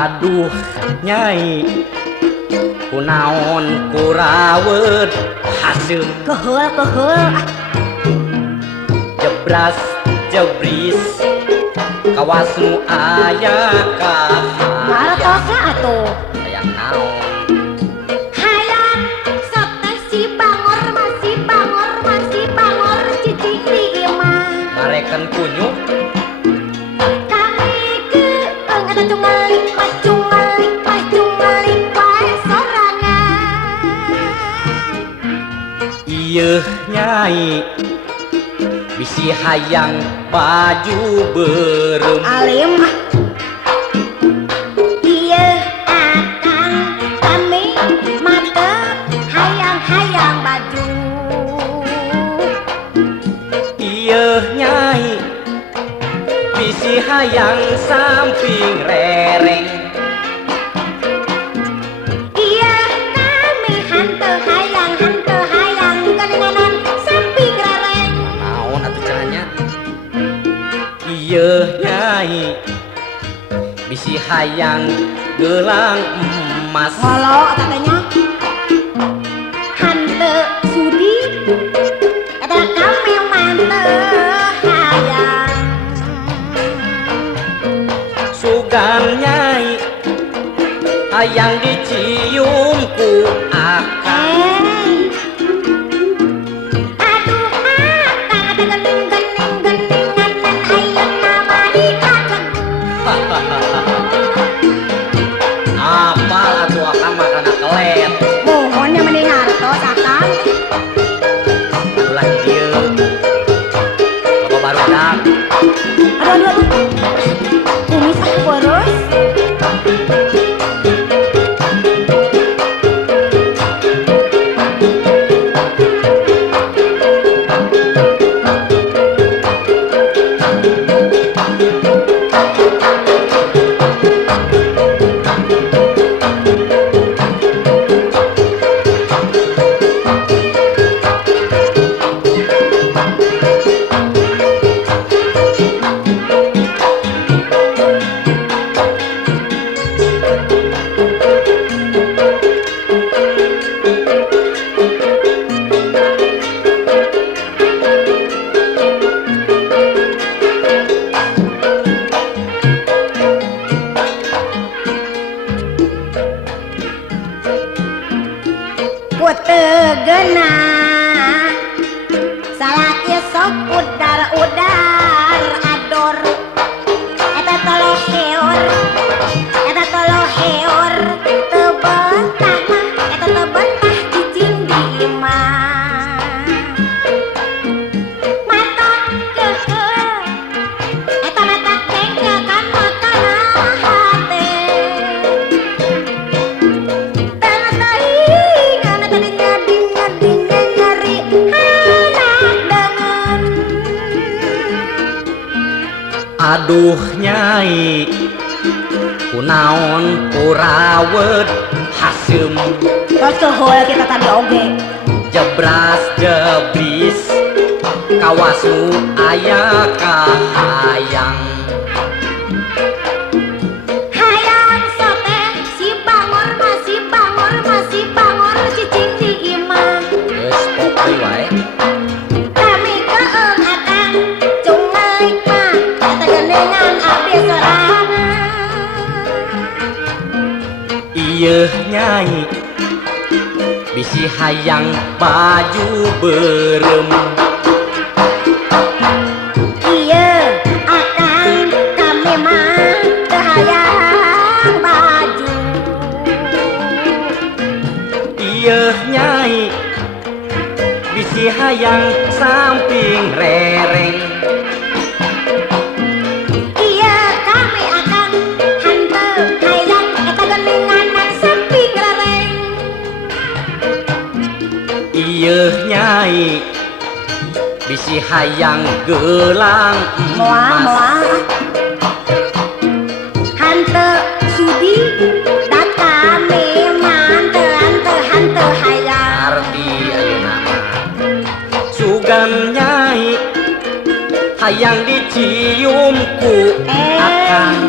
Aduh Nyai kunaon kurawet hasil keheul jebras jebris kawas nu aya martosna atuh hayang naon hayang sok teh si bangor masih bangor cicing di imah mareken kunyuk kami ke eta cungalik wae sorangan ieu Nyai bisi hayang baju berem alim ieu akang kami mate hayang baju ieu Nyai bisi hayang samping rereng iya kami hante hayang geninganan samping rereng naon atuh caranya ieu Nyai bisi hayang gelang emas ngolo katanya hante sudi eta kami mante hayang sugan Nyai hayang dicium ku akang aduh akang ada geninganan ayeuna mah dikageng apal atuh akang mah kana kelet mohon yang mending ngartos akang ulah di dieu loba barudak aduh kumis boros putegeuna salaki sok udar ador eta toloh heor teu betah mah eta teu betah cicing di imah mata keheul eta mata kengke kan makana hate aduh Nyai kunaon kurawet haseum tos keheul kita tadi oge jebras jebris kawas nu aya kahayang hayang sote si bangor masih bangor cicing di imah geus pokoy wae kami keung akang cungalik mah eta geningan abdi sorangan ieu Nyai bisi hayang baju berem iya akang kami mah teu hayang baju ieu Nyai bisi hayang samping rereng iya kami akan hante hayang eta geninganan samping rereng ieu Nyai bisi hayang gelang emas hante sudi da kami mante hante hayang arti ayeuna mah sugan Nyai hayang dicium ku akang